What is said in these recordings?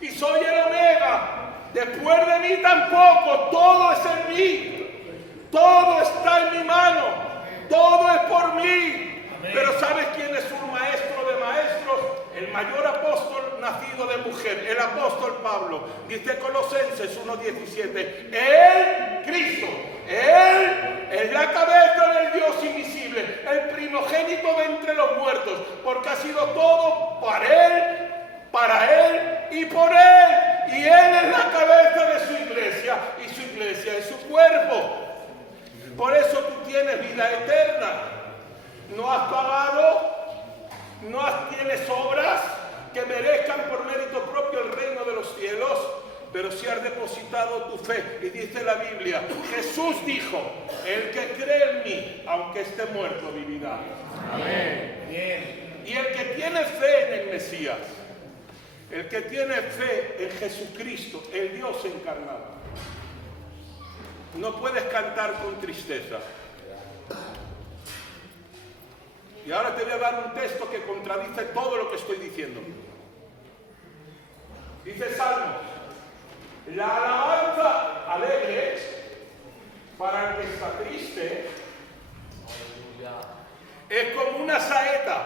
y soy el Omega. Después de mí tampoco, todo es en mí, todo está en mi mano, todo es por mí. Pero ¿sabes quién es un maestro de maestros? El mayor apóstol nacido de mujer, el apóstol Pablo. Dice Colosenses 1:17, Él, Cristo, Él es la cabeza del Dios invisible, el primogénito de entre los muertos, porque ha sido todo para Él y por Él. Y Él es la cabeza de su iglesia, y su iglesia es su cuerpo. Por eso tú tienes vida eterna. No has pagado, tienes obras que merezcan por mérito propio el reino de los cielos, pero si has depositado tu fe. Y dice la Biblia, Jesús dijo, el que cree en mí, aunque esté muerto, vivirá. Amén. Bien. Y el que tiene fe en el Mesías, el que tiene fe en Jesucristo, el Dios encarnado, no puedes cantar con tristeza. Y ahora te voy a dar un texto que contradice todo lo que estoy diciendo. Dice Salmos, la alabanza alegre para el que está triste es como una saeta,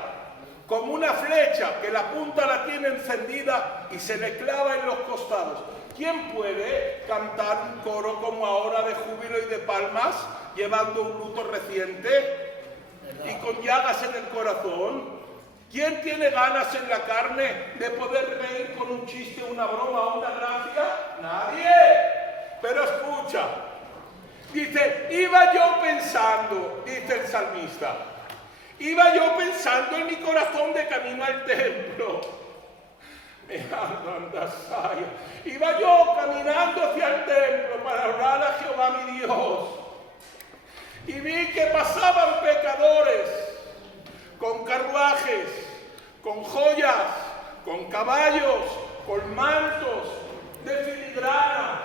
como una flecha que la punta la tiene encendida y se le clava en los costados. ¿Quién puede cantar un coro como ahora de júbilo y de palmas, llevando un luto reciente y con llagas en el corazón? ¿Quién tiene ganas en la carne de poder reír con un chiste, una broma, una gracia? Nadie. Pero escucha, dice, iba yo pensando, dice el salmista, iba yo pensando en mi corazón de camino al templo. Iba yo caminando hacia el templo para orar a Jehová mi Dios. Y vi que pasaban pecadores con carruajes, con joyas, con caballos, con mantos de filigrana.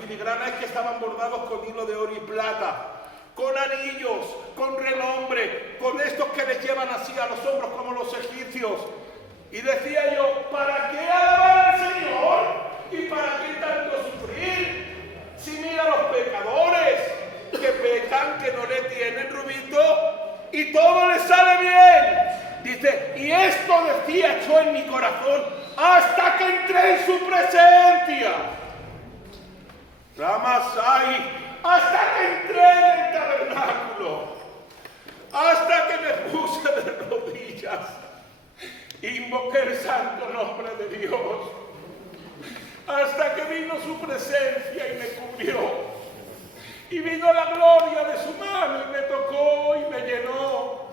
Filigrana es que estaban bordados con hilo de oro y plata, con anillos, con renombre, con estos que les llevan así a los hombros como los egipcios. Y decía yo, ¿para qué alabar al Señor? ¿Y para qué tanto sufrir? Si mira a los pecadores que pecan, que no le tienen, Rubito, y todo les sale bien. Dice, y esto decía yo en mi corazón hasta que entré en su presencia. Ramasai, hasta que entré en el tabernáculo, hasta que me puse de rodillas, invoqué el santo nombre de Dios, hasta que vino su presencia y me cubrió. Y vino la gloria de su mano y me tocó y me llenó.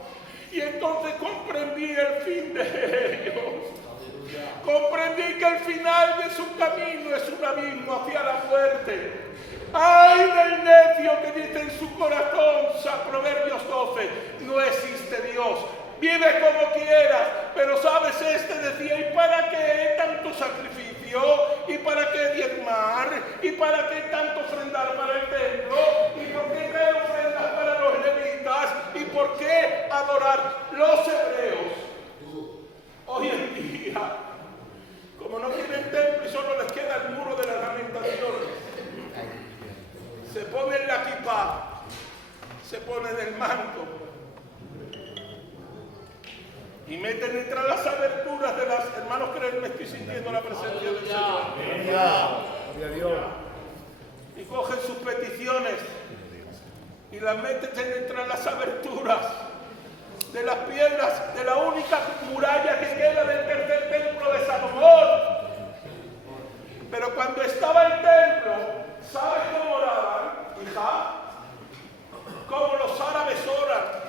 Y entonces comprendí el fin de ellos. Comprendí que el final de su camino es un abismo hacia la muerte. ¡Ay del necio que dice en su corazón! Proverbios 12, no existe Dios. Vive como quieras, pero sabes, decía, ¿y para qué tanto sacrificio? ¿Y para qué diezmar? ¿Y para qué tanto ofrendar para el templo? ¿Y por qué traer ofrendas para los levitas? ¿Y por qué adorar los hebreos? Hoy en día, como no tienen templo y solo les queda el muro de las lamentaciones, se ponen la kipá, se ponen el manto, y meten entre las aberturas de las... Hermanos, creen, me estoy sintiendo la presencia del Señor. Y cogen sus peticiones y las meten entre las aberturas de las piedras de la única muralla que queda del tercer templo de Salomón. Pero cuando estaba el templo, ¿sabes cómo oraban, hija? Como los árabes oran.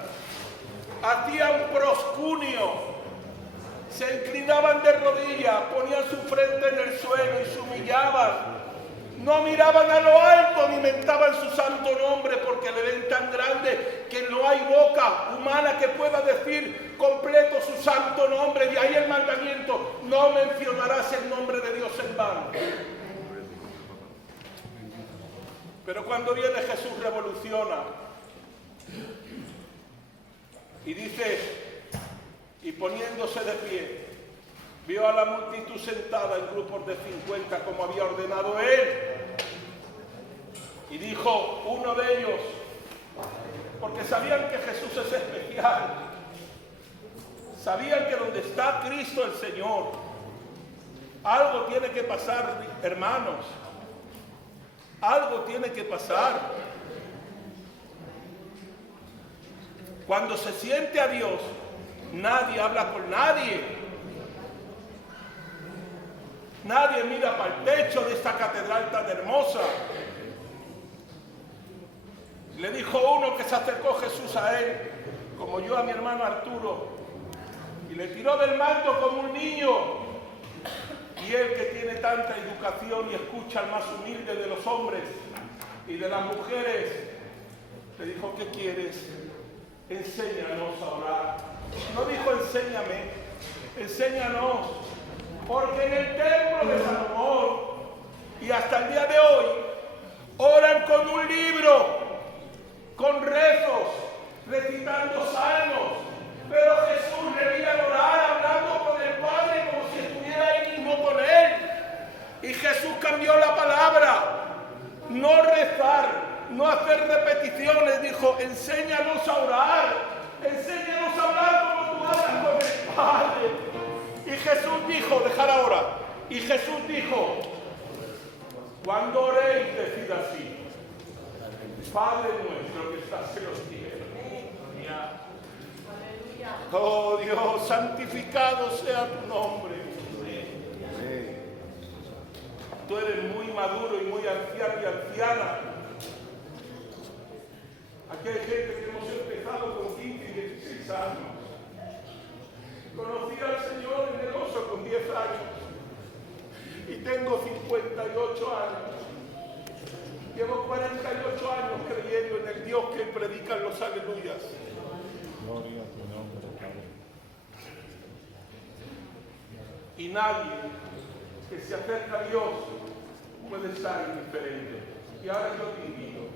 Hacían proscunio, se inclinaban de rodillas, ponían su frente en el suelo y se humillaban. No miraban a lo alto ni mentaban su santo nombre, porque le ven tan grande que no hay boca humana que pueda decir completo su santo nombre. De ahí el mandamiento, no mencionarás el nombre de Dios en vano. Pero cuando viene Jesús revoluciona. Y dice, y poniéndose de pie, vio a la multitud sentada en grupos de 50 como había ordenado él. Y dijo uno de ellos, porque sabían que Jesús es especial, sabían que donde está Cristo el Señor, algo tiene que pasar, hermanos, algo tiene que pasar. Cuando se siente a Dios, nadie habla con nadie. Nadie mira para el techo de esta catedral tan hermosa. Le dijo uno que se acercó Jesús a él, como yo a mi hermano Arturo, y le tiró del manto como un niño. Y él, que tiene tanta educación y escucha al más humilde de los hombres y de las mujeres, le dijo, ¿qué quieres? Enséñanos a orar. No dijo enséñame, enséñanos. Porque en el templo de Salomón y hasta el día de hoy oran con un libro, con rezos, recitando salmos. Pero Jesús debía orar hablando con el Padre como si estuviera ahí mismo con él. Y Jesús cambió la palabra. No rezar, no hacer repeticiones. Dijo, enséñanos a orar. Enséñanos a hablar como tú hablas con el Padre. Y Jesús dijo, dejar ahora. Y Jesús dijo, cuando oréis, decid así, Padre nuestro que estás en los cielos. Oh Dios, santificado sea tu nombre. Tú eres muy maduro y muy anciano y anciana. Aquí hay gente que hemos empezado con 15 y 16 años. Conocí al Señor en el oso con 10 años y tengo 58 años. Llevo 48 años creyendo en el Dios que predican los aleluyas. Gloria a tu nombre, Padre. Y nadie que se acerca a Dios puede estar indiferente. Y ahora yo te invito,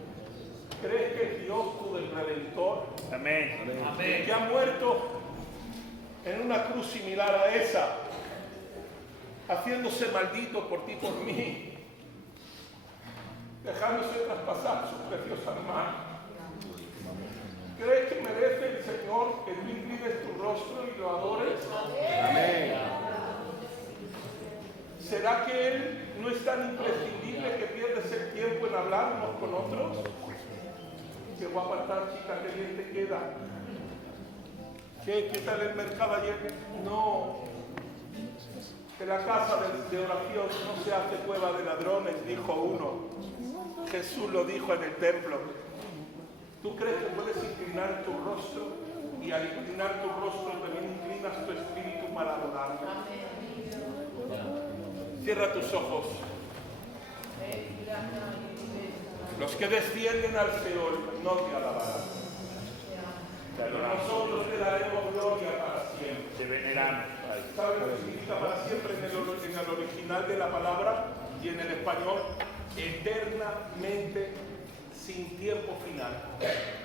¿crees que Dios, tu Redentor, Amén. Amén. que ha muerto en una cruz similar a esa, haciéndose maldito por ti y por mí, dejándose traspasar sus preciosas manos? ¿Crees que merece el Señor que tú inclines tu rostro y lo adores? Amén. ¿Será que Él no es tan imprescindible que pierdes el tiempo en hablar unos con otros? Qué guapa está, chica, qué bien te queda. ¿Qué tal el mercado ayer? No. Que la casa de oración no se hace cueva de ladrones, dijo uno. Jesús lo dijo en el templo. ¿Tú crees que puedes inclinar tu rostro? Y al inclinar tu rostro también inclinas tu espíritu para adorarle. Cierra tus ojos. Los que descienden al Seol no te alabarán. Pero nosotros te daremos gloria para siempre. Te veneramos, Padre. ¿Sabes lo que significa para siempre en el original de la palabra y en el español? Eternamente, sin tiempo final.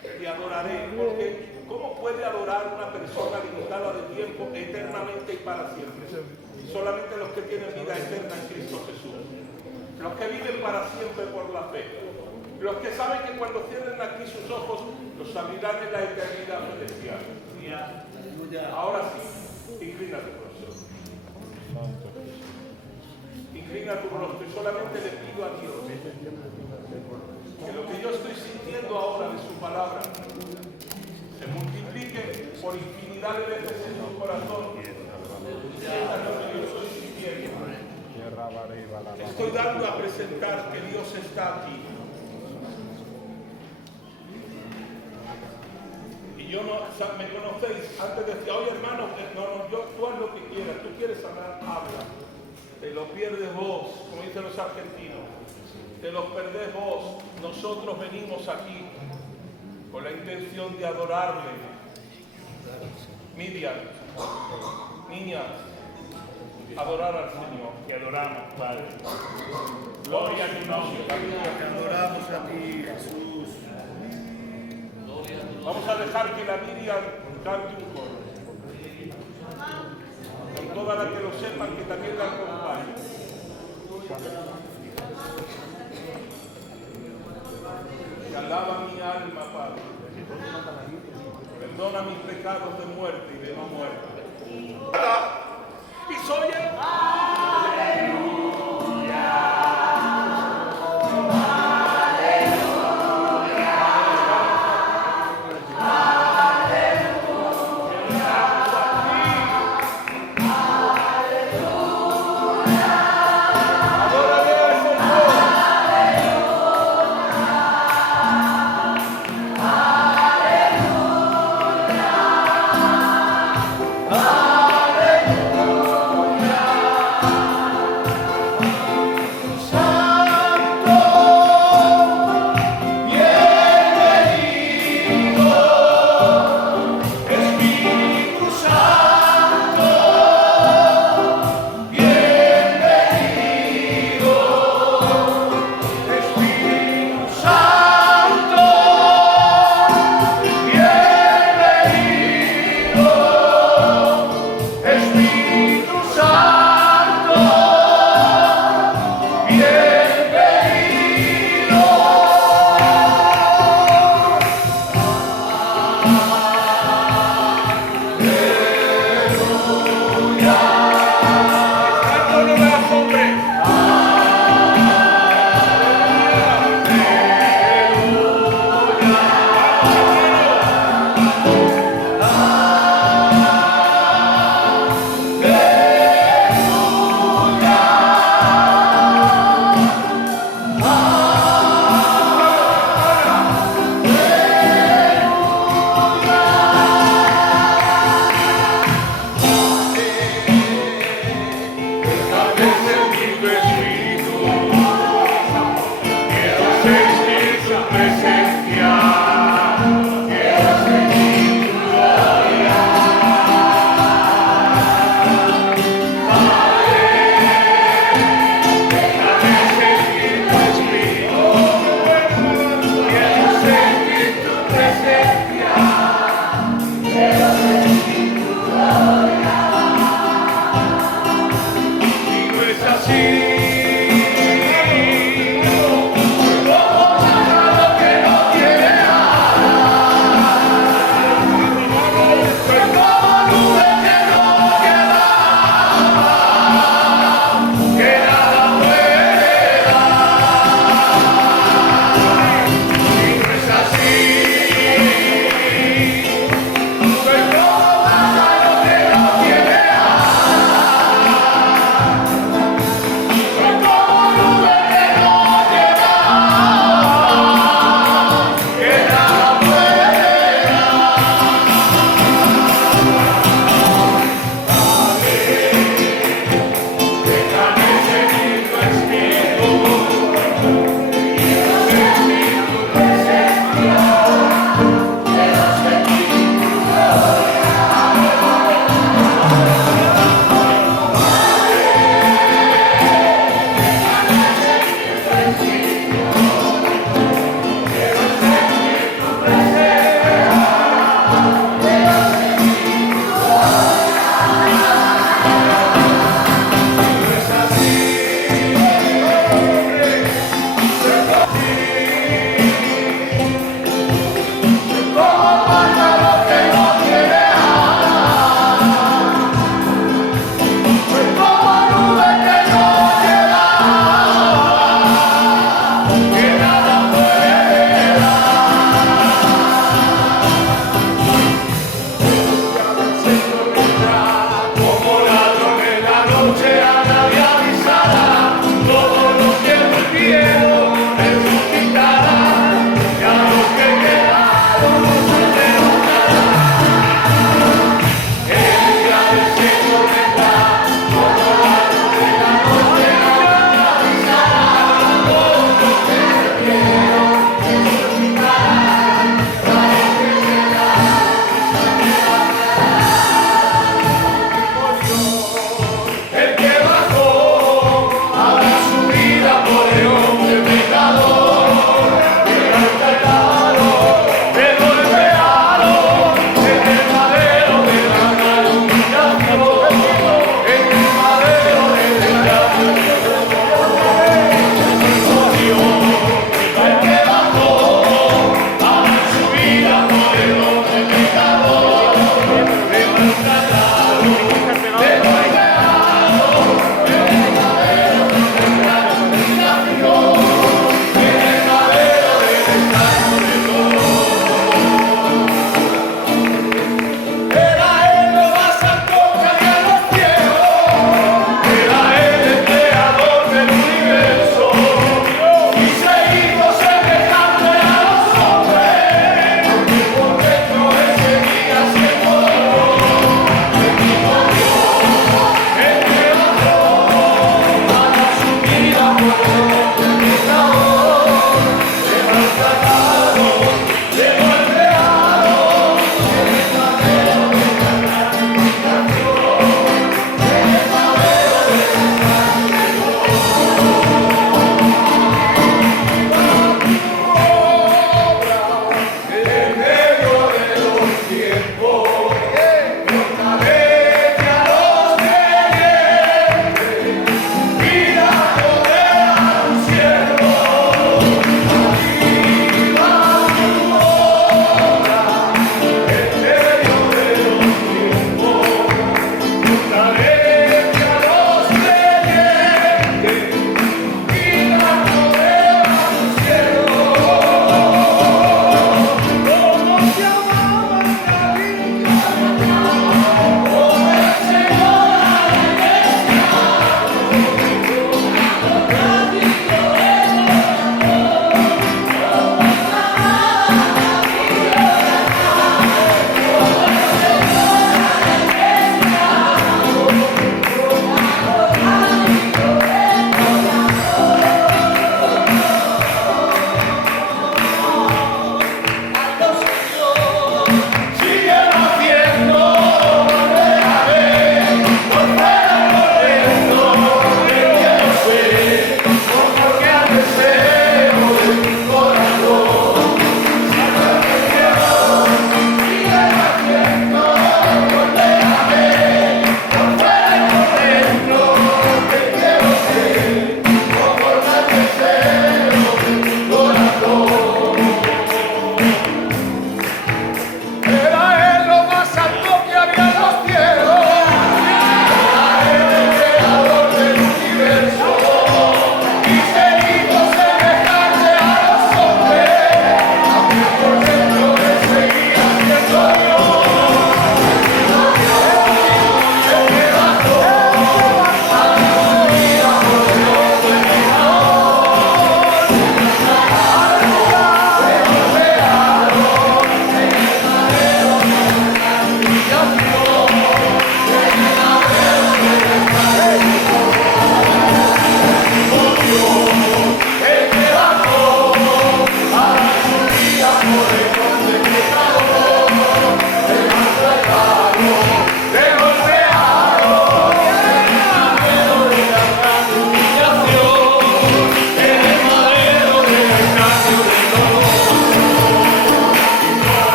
Te adoraré, porque ¿cómo puede adorar una persona limitada de tiempo eternamente y para siempre? Solamente los que tienen vida eterna en Cristo Jesús. Los que viven para siempre por la fe. Los que saben que cuando cierren aquí sus ojos, los abrirán en la eternidad celestial. Ahora sí, inclina tu rostro. Inclina tu rostro y solamente le pido a Dios que lo que yo estoy sintiendo ahora de su palabra se multiplique por infinidad de veces en tu corazón. Sienta lo que yo estoy sintiendo. Estoy dando a presentar que Dios está aquí. Y yo no, o sea, me conocéis, antes decía, oye hermano, tú haz lo que quieras, tú quieres hablar, habla. Te lo pierdes vos, como dicen los argentinos. Te lo perdés vos. Nosotros venimos aquí con la intención de adorarle. Miriam, niñas, adorar al Señor. Te adoramos, Padre. Gloria a tu nombre. Te adoramos a ti, Jesús. Vamos a dejar que la Miriam cante un coro. Con sino para que lo sepan que también la acompaña. Te alaba mi alma, Padre. Perdona mis pecados de muerte y de no muerte. Y soy el...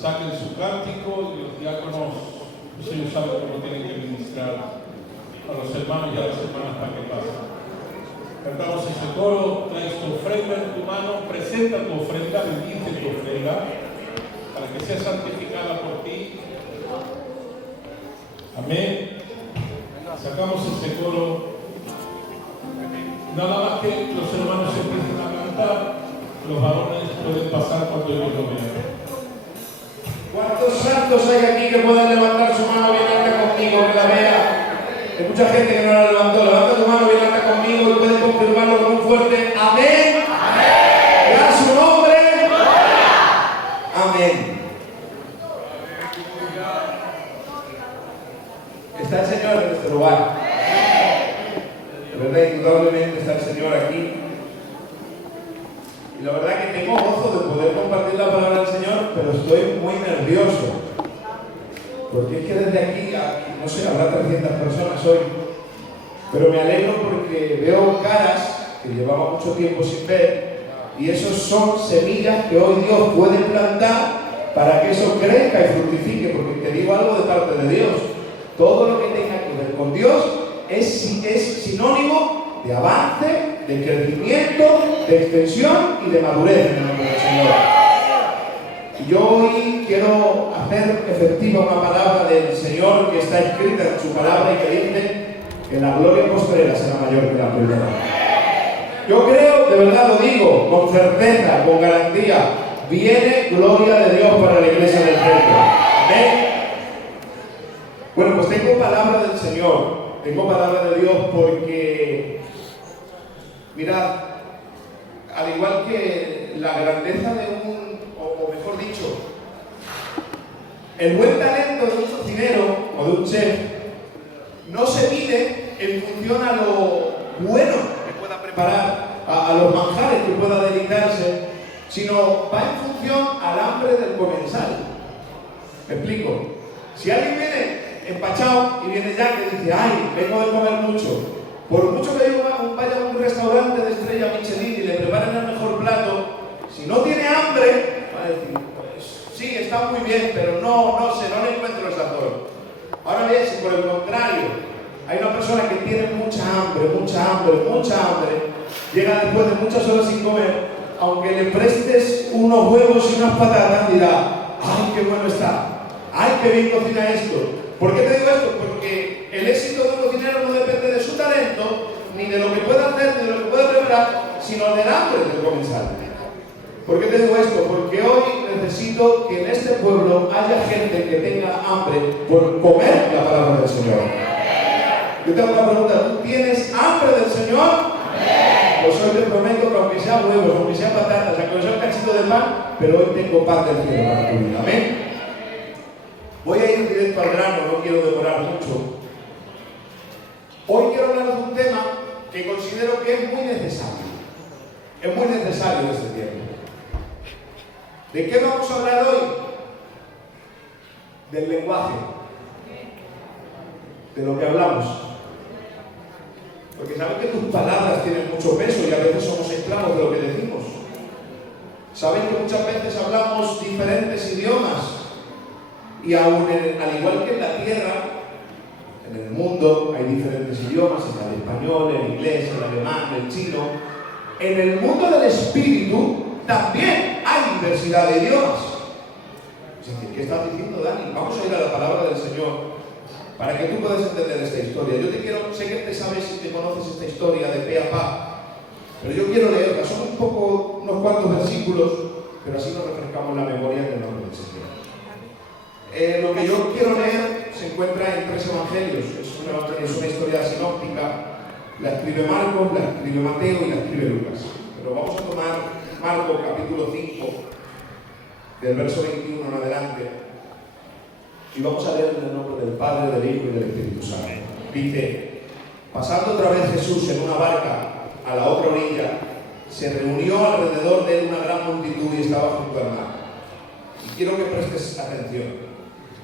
saquen su cántico y los diáconos, ellos saben cómo tienen que ministrar a los hermanos y a las hermanas para que pasen. Cantamos ese coro, traes tu ofrenda en tu mano, presenta tu ofrenda, bendice tu ofrenda, para que sea santificada por ti. Amén. Sacamos ese coro. Nada más que los hermanos empiecen a cantar, los varones pueden pasar cuando ellos lo vean. ¿Cuántos santos hay aquí que puedan levantar su mano bien alta conmigo, que la vea? Hay mucha gente que no la levantó. Levanta tu mano bien alta conmigo y puedes confirmarlo con un fuerte amén. Amén. Da su nombre. Amén. Está el Señor en este lugar. De verdad, indudablemente está el Señor aquí. Y la verdad que tengo gozo de poder compartir la palabra del Señor, pero estoy muy nervioso. Porque es que desde aquí, no sé, habrá 300 personas hoy. Pero me alegro porque veo caras que llevaba mucho tiempo sin ver, y esos son semillas que hoy Dios puede plantar para que eso crezca y fructifique. Porque te digo algo de parte de Dios: todo lo que tenga que ver con Dios es sinónimo de avance, de crecimiento, de extensión y de madurez en el nombre del Señor. Y yo hoy quiero hacer efectiva una palabra del Señor que está escrita en su palabra y que dice que la gloria postrera será mayor que la primera. Yo creo, de verdad lo digo, con certeza, con garantía, viene gloria de Dios para la iglesia del templo. Amén. Bueno, pues tengo palabra del Señor. Tengo palabra de Dios porque, mirad, al igual que la grandeza de o mejor dicho, el buen talento de un cocinero o de un chef no se mide en función a lo bueno que pueda preparar, a los manjares que pueda dedicarse, sino va en función al hambre del comensal. ¿Me explico? Si alguien viene empachado y viene ya que dice, ay, vengo de comer mucho, por mucho que vaya a un restaurante de estrella Michelin y le preparen el mejor plato, si no tiene hambre, va a decir, pues sí, está muy bien, pero no le encuentro el sazón. Ahora bien, si por el contrario hay una persona que tiene mucha hambre, llega después de muchas horas sin comer, aunque le prestes unos huevos y unas patatas, dirá, ay, qué bueno está, ay, qué bien cocina esto. ¿Por qué te digo esto? Porque el éxito de un cocinero no depende de su talento, ni de lo que pueda hacer, ni de lo que pueda preparar, sino del hambre del comensal. ¿Por qué te digo esto? Porque hoy necesito que en este pueblo haya gente que tenga hambre por comer la palabra del Señor. Yo te hago una pregunta: ¿tú tienes hambre del Señor? Pues hoy te prometo que aunque sea huevos, aunque sea patatas, aunque sea un cachito de pan, pero hoy tengo pan del cielo para tu vida. Amén. Voy a ir directo al grano, no quiero demorar mucho. Hoy quiero hablar de un tema que considero que es muy necesario. Es muy necesario en este tiempo. ¿De qué vamos a hablar hoy? Del lenguaje. De lo que hablamos. Porque saben que tus palabras tienen mucho peso y a veces somos esclavos de lo que decimos. Saben que muchas veces hablamos diferentes idiomas. Y aún al igual que en la tierra, en el mundo hay diferentes idiomas, está el español, el inglés, el alemán, el chino. En el mundo del espíritu también hay diversidad de idiomas. ¿Qué estás diciendo, Dani? Vamos a ir a la palabra del Señor para que tú puedas entender esta historia. Sé que te sabes y te conoces esta historia de pe a pa, pero yo quiero leerla. Son unos cuantos versículos, pero así nos refrescamos la memoria en el nombre del Señor. Lo que yo quiero leer se encuentra en 3 evangelios. Es una historia sinóptica. La escribe Marcos, la escribe Mateo y la escribe Lucas. Pero vamos a tomar Marcos capítulo 5, del verso 21 en adelante, y vamos a leer en el nombre del Padre, del Hijo y del Espíritu Santo. Dice: pasando otra vez Jesús en una barca a la otra orilla, se reunió alrededor de él una gran multitud y estaba junto al mar. Y quiero que prestes atención.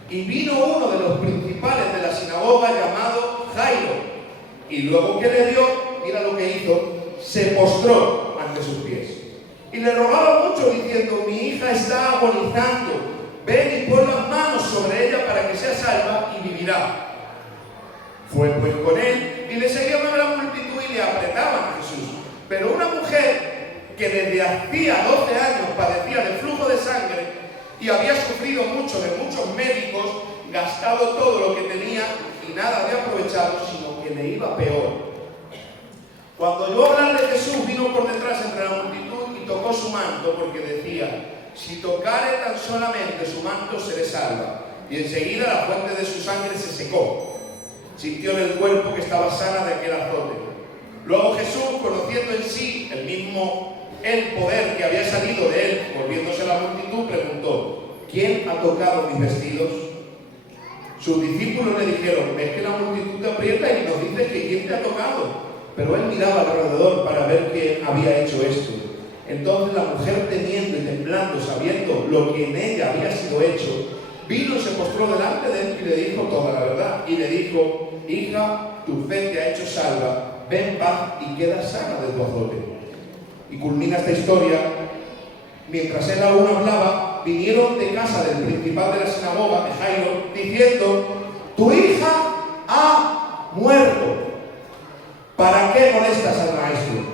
Y vino uno de los principales de la sinagoga llamado Jairo, y luego que le vio, mira lo que hizo, se postró ante sus pies. Y le rogaba mucho diciendo: mi hija está agonizando, ven y pon las manos sobre ella para que sea salva y vivirá. Fue pues con él y le seguía una gran multitud y le apretaban a Jesús. Pero una mujer que desde hacía 12 años padecía de flujo de sangre y había sufrido mucho de muchos médicos, gastado todo lo que tenía y nada había aprovechado, sino que le iba peor. Cuando oyó hablar de Jesús, vino por detrás entre la multitud y tocó su manto, porque decía: si tocare tan solamente su manto, seré salva. Y enseguida la fuente de su sangre se secó. Sintió en el cuerpo que estaba sana de aquel azote. Luego Jesús, conociendo en sí el poder que había salido de él, volviéndose a la multitud, preguntó: ¿quién ha tocado mis vestidos? Sus discípulos le dijeron: ves que la multitud te aprieta y nos dices que quién te ha tocado. Pero él miraba alrededor para ver quién había hecho esto. Entonces la mujer, temiendo y temblando, sabiendo lo que en ella había sido hecho, vino y se postró delante de él y le dijo toda la verdad. Y le dijo: hija, tu fe te ha hecho salva, ven en paz y queda sana de tu azote. Y culmina esta historia. Mientras él aún hablaba, vinieron de casa del principal de la sinagoga, de Jairo, diciendo: tu hija ha muerto. ¿Para qué molestas al maestro?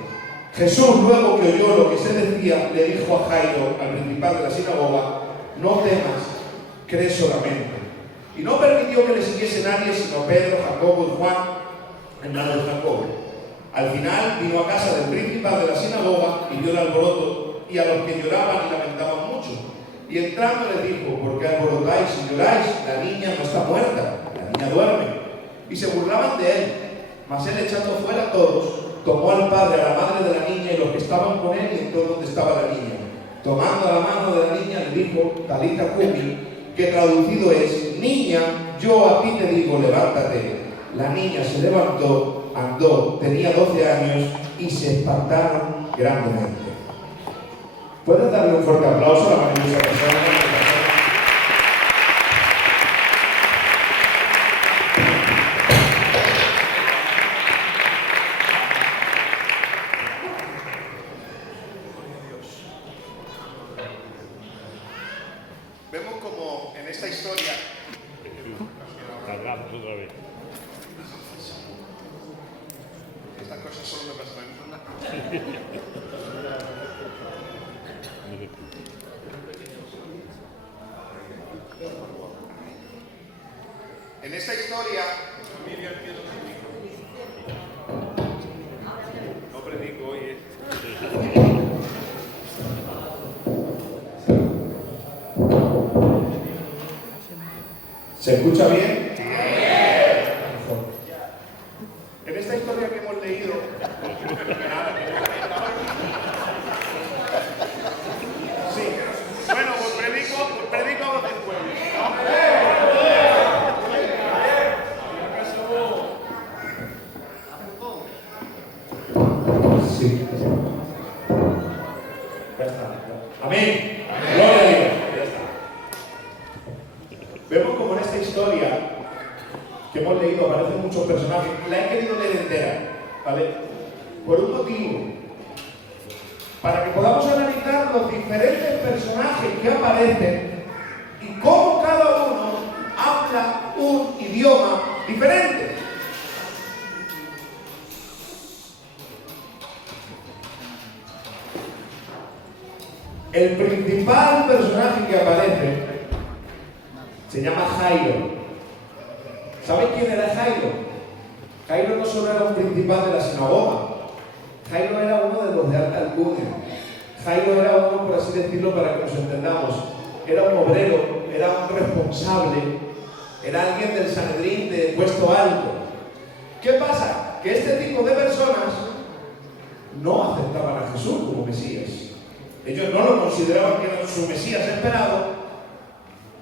Jesús, luego que oyó lo que se decía, le dijo a Jairo, al principal de la sinagoga: no temas, cree solamente. Y no permitió que le siguiese nadie sino Pedro, Jacobo y Juan, hermano de Jacobo. Al final vino a casa del principal de la sinagoga y vio el alboroto y a los que lloraban y lamentaban mucho. Y entrando les dijo: ¿por qué alborotáis y lloráis? La niña no está muerta, la niña duerme. Y se burlaban de él. Mas él, echando fuera a todos, tomó al padre, a la madre de la niña y los que estaban con él, y entró donde estaba la niña. Tomando la mano de la niña, le dijo: Talita cumi, que traducido es: niña, yo a ti te digo, levántate. La niña se levantó, andó, tenía 12 años y se espantaron grandemente. ¿Puedes darle un fuerte aplauso a la maravillosa persona? Vemos como en esta historia Cargamos otra vez. estas cosas solo me pasan a mí. En esta historia, no predico hoy, ¿Se escucha bien? En esta historia que hemos leído, sí, bueno, pues predico a voz del pueblo. sí. Ya está. Amén. Gloria a Dios. Ya está. Vemos como en esta historia que hemos leído aparecen muchos personajes. La he querido leer entera, ¿vale? Por un motivo. Para que podamos analizar los diferentes personajes que aparecen y cómo cada uno habla un idioma diferente. El principal personaje que aparece se llama Jairo. ¿Sabéis quién era Jairo? Jairo no solo era un principal de la sinagoga. Jairo era uno de los de alta alcurnia. Jairo era uno, por así decirlo, para que nos entendamos, era un obrero, era un responsable, era alguien del Sanedrín de puesto alto. ¿Qué pasa? Que este tipo de personas no aceptaban a Jesús como Mesías. Ellos no lo consideraban que era su Mesías esperado.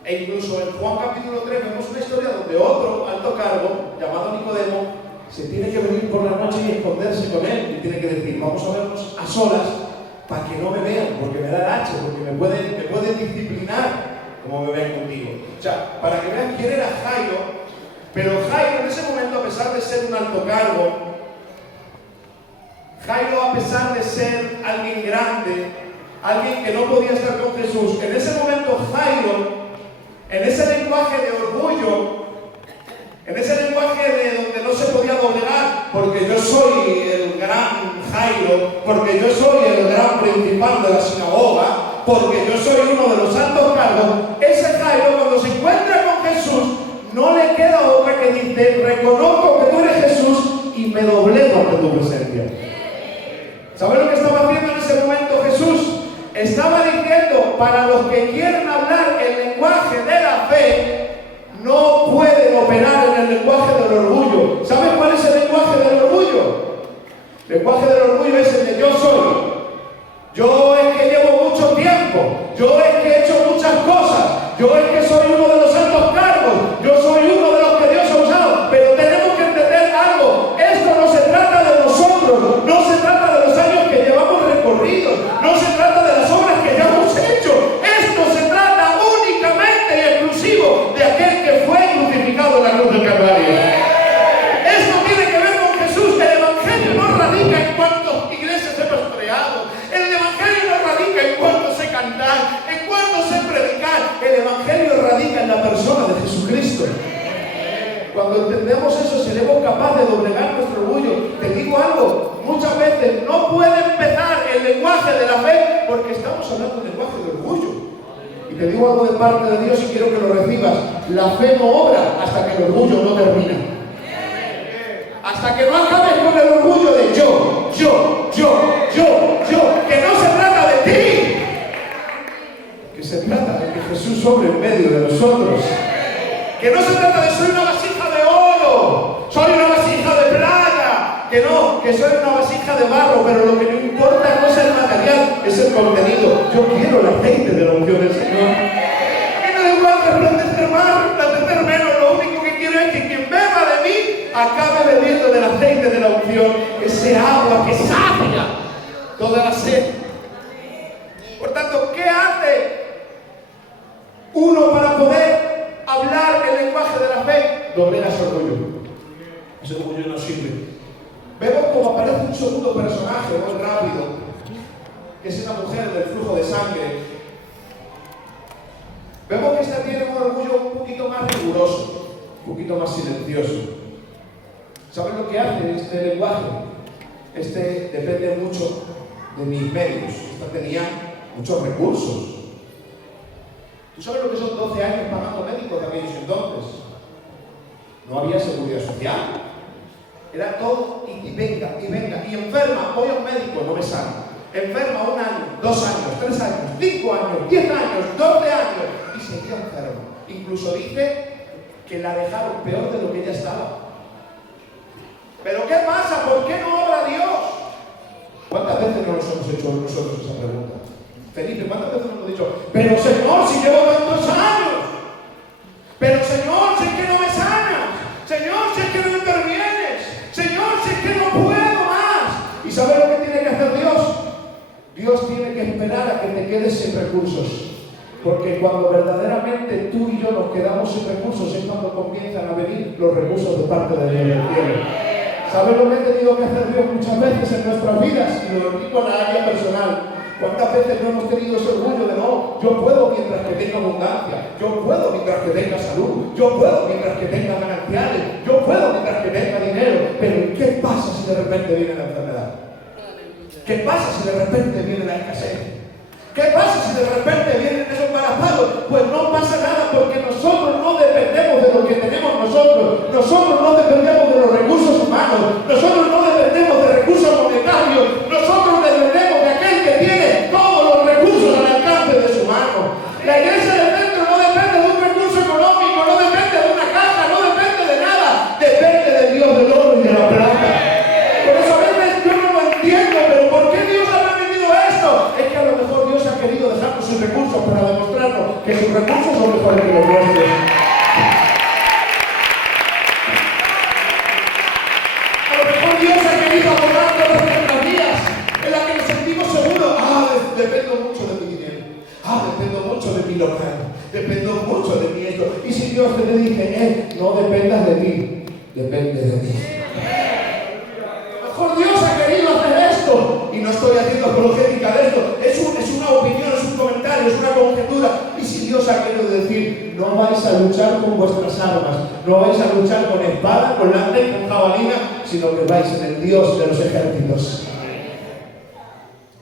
E incluso en Juan capítulo 3 vemos una historia donde otro alto cargo, llamado Nicodemo, se tiene que venir por la noche y esconderse con él. Y tiene que decir: vamos a vernos a solas para que no me vean, porque me da el H, porque me pueden disciplinar como me ven contigo. O sea, para que vean quién era Jairo. Pero Jairo en ese momento, a pesar de ser un alto cargo, Jairo, a pesar de ser alguien grande, alguien que no podía estar con Jesús, en ese momento Jairo en ese lenguaje de orgullo, en ese lenguaje de donde no se podía doblegar, porque yo soy el gran Jairo, porque yo soy el gran principal de la sinagoga, porque yo soy uno de los altos cargos, ese Jairo cuando se encuentra con Jesús, no le queda otra que dice, reconozco que tú eres Jesús y me doblego ante tu presencia. ¿Sabes lo que estaba haciendo en ese momento Jesús? Estaba diciendo, para los que quieren hablar el lenguaje de la fe, no pueden operar en el lenguaje del orgullo. ¿Sabes cuál es el lenguaje del orgullo? El lenguaje del orgullo es el de yo soy. Yo es que llevo mucho tiempo. Yo es que he hecho muchas cosas. Yo es que soy uno de los altos cargos. Yo soy uno de los que Dios ha usado. Pero tenemos que entender algo. Esto no se trata de nosotros. No se trata de los años que llevamos recorridos. No se trata de las obras que ya hemos hecho. Esto se trata únicamente y exclusivo de aquel que fue crucificado en la cruz del Calvario. Esto tiene que ver con Jesús. El Evangelio no radica en cuántas iglesias he pastoreado. El Evangelio no radica en cuánto sé cantar, en cuánto sé predicar. El Evangelio radica en la persona de Jesucristo. Cuando entendemos eso, seremos capaces de doblegar nuestro orgullo. Te digo algo, muchas veces no puede empezar el lenguaje de la fe porque estamos hablando del lenguaje de orgullo. Y te digo algo de parte de Dios y quiero que lo recibas. La fe no obra hasta que el orgullo no termina. Hasta que no acabes con el orgullo de yo, que no se trata de ti, que se trata de que Jesús sobre en medio de nosotros, que no se trata de soy una vasija de oro, soy una vasija de plata, que no, que soy una vasija de barro, pero lo que no importa no es el material, es el contenido. Yo quiero el aceite de la unción del Señor. A mí me da igual resplandecer más, resplandecer menos, lo único que quiero es que quien beba de mí acabe bebiendo del aceite de la unción, ese agua que sacia toda la sed. Por tanto, ¿qué hace uno para poder hablar el lenguaje de la fe? Doblega ese orgullo. Ese orgullo no sirve. Vemos como aparece un segundo personaje muy rápido, que es una mujer del flujo de sangre. Vemos que esta tiene un orgullo un poquito más riguroso, un poquito más silencioso. ¿Saben lo que hace este lenguaje? Este depende mucho de mis medios. Esta tenía muchos recursos. ¿Tú sabes lo que son 12 años pagando médicos de aquellos entonces? No había seguridad social. Era todo y venga, y venga. Y enferma, voy a un médico, no me sana. Enferma 1 año, 2 años, 3 años, 5 años, 10 años, 12 años. Y seguía enferma. Incluso dice que la dejaron peor de lo que ella estaba. ¿Pero qué pasa? ¿Por qué no obra Dios? ¿Cuántas veces no nos hemos hecho nosotros esa pregunta? Felipe, ¿cuántas veces nos hemos dicho, pero Señor, si llevo tantos años? Pero Señor, sé que no me sanas. Señor, sé que no intervienes. Señor, sé que no puedo más. ¿Y sabes lo que tiene que hacer Dios? Dios tiene que esperar a que te quedes sin recursos. Porque cuando verdaderamente tú y yo nos quedamos sin recursos es cuando comienzan a venir los recursos de parte de Dios del cielo. ¿Sabes lo que ha tenido que hacer Dios muchas veces en nuestras vidas? Y lo digo en la área personal. ¿Cuántas veces no hemos tenido ese orgullo de no? Yo puedo mientras que tenga abundancia. Yo puedo mientras que tenga salud. Yo puedo mientras que tenga gananciales. Yo puedo mientras que tenga dinero. Pero ¿qué pasa si de repente viene la enfermedad? ¿Qué pasa si de repente viene la escasez? ¿Qué pasa si de repente vienen esos embarazados? Pues no pasa nada porque nosotros no dependemos de lo que tenemos nosotros. Nosotros no dependemos de los recursos humanos. Nosotros no dependemos de recursos monetarios. Nosotros dependemos de aquel que tiene todos los recursos al alcance de su mano. La iglesia del centro no depende de un recurso económico, no depende de una casa, no depende de nada. Depende de Dios, del oro y de la plata. Por eso a veces yo no lo entiendo, pero ¿por qué Dios ha permitido esto? Es que a lo mejor Dios ha querido dejarnos sus recursos para demostrarnos que sus recursos son mejores que los nuestros. A lo mejor Dios ha querido abordar todas nuestras vidas en las que nos sentimos seguros. Dependo mucho de mi dinero. Dependo mucho de mi local. Dependo mucho de mi esto. Y si Dios te dice, no dependas de mí, depende de mí. Mejor Dios ha querido hacer esto. Y no estoy haciendo apologética de esto. Es una opinión, es un comentario, es una conjetura. Y si Dios ha querido decir, no vais a luchar con vuestras armas, no vais a luchar con espada, con lanza y con jabalina, sino que vais en el Dios de los ejércitos.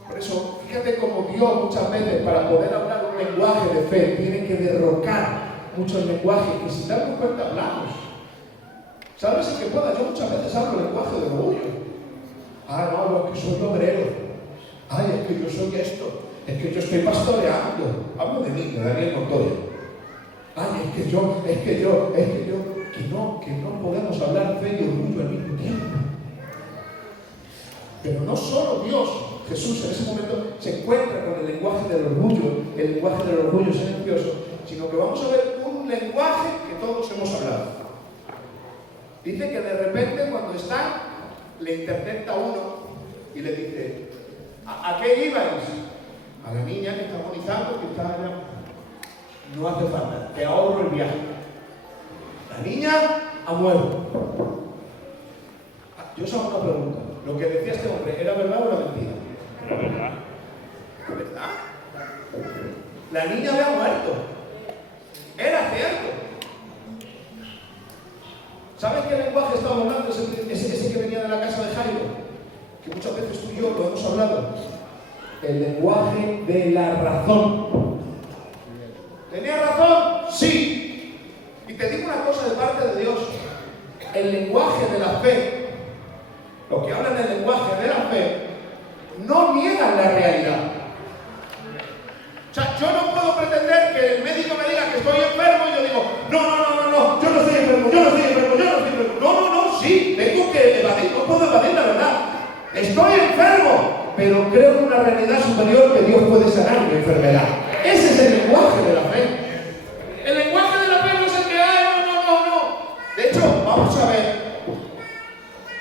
Por eso, fíjate cómo Dios muchas veces, para poder hablar un lenguaje de fe, tiene que derrocar muchos lenguajes que sin darnos cuenta hablamos. ¿Sabes el que pueda? Yo muchas veces hablo el lenguaje del orgullo. No, es que soy obrero. Es que yo soy esto. Es que yo estoy pastoreando. Hablo de mí, de Daniel Montoya. Que no podemos hablar fe y orgullo al mismo tiempo. Pero no solo Dios, Jesús en ese momento se encuentra con el lenguaje del orgullo silencioso, sino que vamos a ver un lenguaje que todos hemos hablado. Dice que de repente cuando están, le intercepta uno y le dice, ¿a qué ibais? A la niña que está agonizando, que está allá. No hace falta, te ahorro el viaje. La niña ha muerto. Yo os hago una pregunta. Lo que decía este hombre, ¿era verdad o era mentira? Era verdad. ¿Verdad? La niña había muerto. Era cierto. ¿Sabes qué lenguaje estaba hablando ese que venía de la casa de Jairo? Que muchas veces tú y yo lo hemos hablado. El lenguaje de la razón. ¿Tenía razón? Sí. Y te digo una cosa de parte de Dios. El lenguaje de la fe, lo que hablan del lenguaje de la fe, no niegan la realidad. O sea, yo no puedo pretender que el médico me diga que estoy enfermo y yo digo, no, yo no estoy enfermo. No, sí, tengo que evadir, no puedo evadir la verdad. Estoy enfermo, pero creo en una realidad superior que Dios puede sanar mi enfermedad. Ese es el lenguaje de la fe. El lenguaje de la fe no es el que hay, no. De hecho, vamos a ver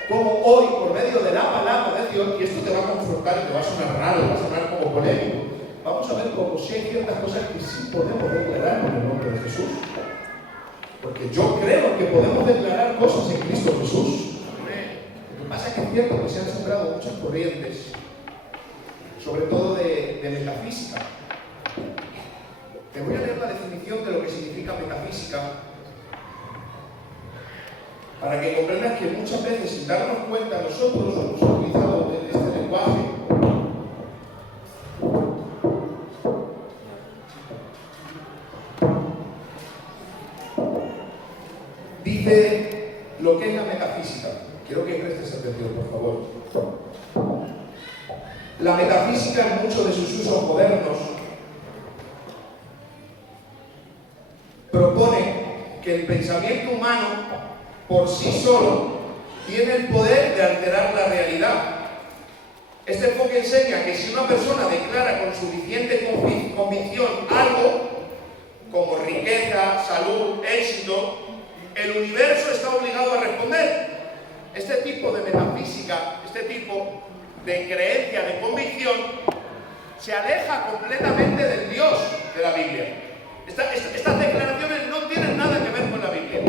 cómo hoy, por medio de la palabra de Dios, y esto te va a confrontar y te va a sonar raro, va a sonar como polémico, vamos a ver cómo si hay ciertas cosas que sí podemos declarar en el nombre de Jesús. Porque yo creo que podemos declarar cosas en Cristo Jesús. Lo que pasa es que es cierto que se han sembrado muchas corrientes, sobre todo de metafísica. Te voy a leer la definición de lo que significa metafísica, para que comprendas que muchas veces, sin darnos cuenta, nosotros hemos utilizado este lenguaje. Dice lo que es la metafísica. Quiero que prestes atención, por favor. La metafísica, en muchos de sus usos modernos, propone que el pensamiento humano por sí solo tiene el poder de alterar la realidad. Este enfoque enseña que si una persona declara con suficiente convicción algo, como riqueza, salud, éxito, el universo está obligado a responder. Este tipo de metafísica, este tipo de creencia, de convicción, se aleja completamente del Dios de la Biblia. Estas declaraciones no tienen nada que ver con la Biblia.